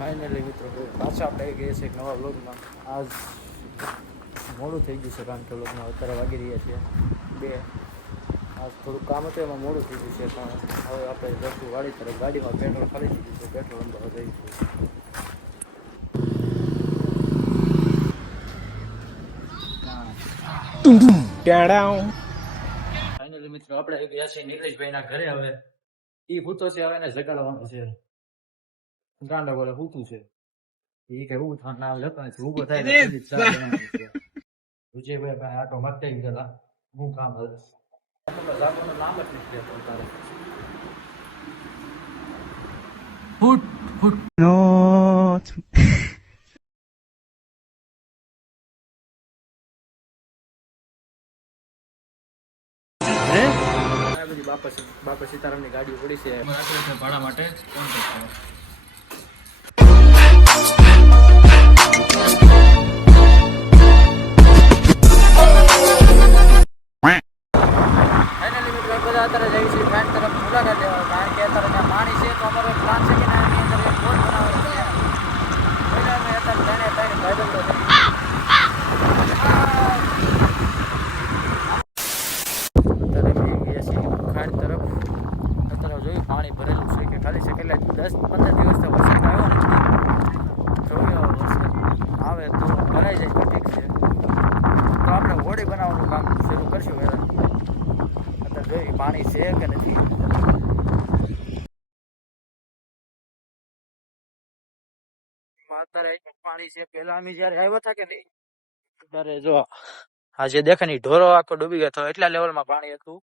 Finally મિત્રો પાછા આપણે આવી ગયા છે એક નવા વ્લોગમાં. આજ મોડું થઈ ગયું છે કારણ કે વ્લોગમાં અત્યારે વાગી રહ્યા છે 2. આજ થોડું કામ હતું એમાં મોડું થઈ ગયું છે, પણ હવે આપણે જશું વાડી તરફ. ગાડીમાં પેટ્રોલ ખાલી થઈ ગયું છે, પેટ્રોલ અંદર જઈશું. ફાઇનલી મિત્રો આપણે આવી ગયા છે નીલેશભાઈના ઘરે. હવે એ ભૂતો છે, હવે એને જગાડવાનો છે. ગાંડા બોલે ભૂતું છે એ કે હું ના જતો નથી, ઊભો થાય વિજયભાઈ આટો મારતા ગયેલા. હું કામ હતું જાતનું નામ જ નથી લેતો તારે. ફૂટ ફૂટ નો બધી બાપા સીતારામની ગાડી પડી છે ભાડા માટે. કોન્ટેક્ટ કરો. અત્યારે જઈએ છીએ ફ્રેન્ડ તરફ મુલાકાત લેવા, કારણ કે અત્યારે ત્યાં પાણી છે. તો અમારો પ્લાન છે કે એની અંદર એક બોટ બનાવવાનો છે. અત્યારે ભાઈબંધો છે. અત્યારે અમે ગયા છીએ ખાડ તરફ. અત્યારે જોયું પાણી ભરેલું છે કે ખાલી છે. કેટલા 10-15 દિવસથી વરસાદ આવ્યો નથી. જોયો વરસાદ આવે તો ભરાઈ જાય તો ઠીક છે, તો આપણે હોડી બનાવવાનું કામ શરૂ કરશું વહેલા. જોઈ પાણી છે કે નથી. અત્યારે પાણી છે. પેલા અમે જયારે આવ્યા હતા કે નહીં ત્યારે જો આ જે દેખે ને ઢોરો આખો ડૂબી ગયો હતો, એટલા લેવલમાં પાણી હતું.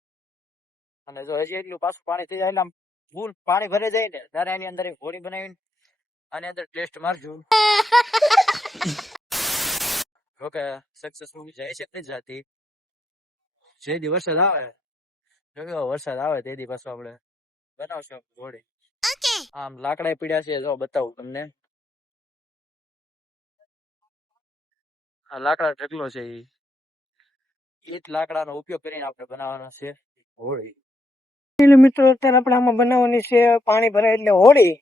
અને જો હજી એટલું પાછું પાણી થઈ જાય એટલે આમ ફૂલ પાણી ભરે જાય ને ત્યારે એની અંદર એક હોડી બનાવીને આની અંદર ટેસ્ટ મારજો. ઓકે સક્સેસફુલ જાય છે જ જાતી. જે દી વરસાદ આવે વરસાદ આવે તે દી પાછું આપણે બનાવશું હોડી. આમ લાકડા પીડ્યા છે, જો બતાવું તમને. આ લાકડા ઢગલો છે, એ જ લાકડાનો ઉપયોગ કરીને આપણે બનાવવાનો છે હોડી. મિત્રો અત્યારે આપણે આમાં બનાવવાની છે પાણી ભરાય એટલે હોડી.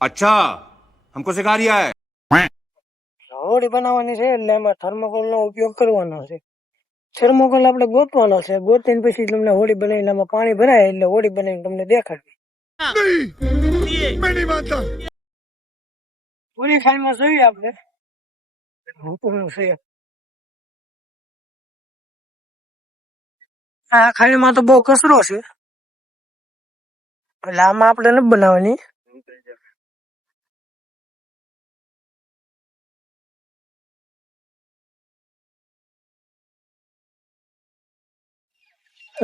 અચ્છા हमको सिखा रिया है. હોડી બનાવવાની છે એટલે એમાં થર્મોકોલ નો ઉપયોગ કરવાનો છે. થર્મોકોલ આપણે ગોતવાનો છે, ગોતીને પછી તમને હોડી બનાવીને આમાં પાણી ભરાય એટલે હોડી બનાવીને તમને દેખાડવી. પૂરી ખાઈમાં જોઈએ આપણે છે. આ ખાલીમાં તો બહુ કચરો છે એટલે આમાં આપણે નથી બનાવવાની.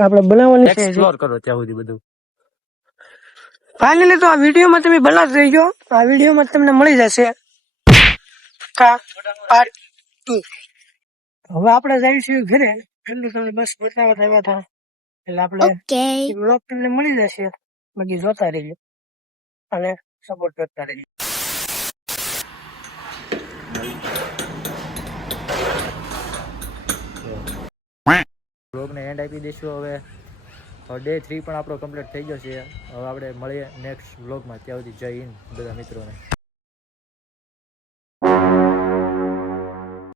આપણે બનાવવાની છે, એક્સપ્લોર કરો ત્યાં સુધી બધું. ફાઇનલી તો આ વિડીયોમાં તમે બનાવી દેજો. આ વિડીયોમાં તમને મળી જશે પાર્ટ 2. હવે આપણે જઈએ છીએ ઘરે. એટલું તમને બસ બતાવવા આવ્યા હતા એટલે આપણે બ્લોગ તમને મળી જશે. બાકી જોતા રહીજો અને સપોર્ટ કરતા રહીજો. બ્લોગને એન્ડ આપી દઈશું. હવે ડે 3 પણ આપણો કમ્પ્લીટ થઈ ગયો છે. હવે આપણે મળીએ નેક્સ્ટ બ્લોગમાં. ત્યાં સુધી જય હિન્દ બધા મિત્રોને.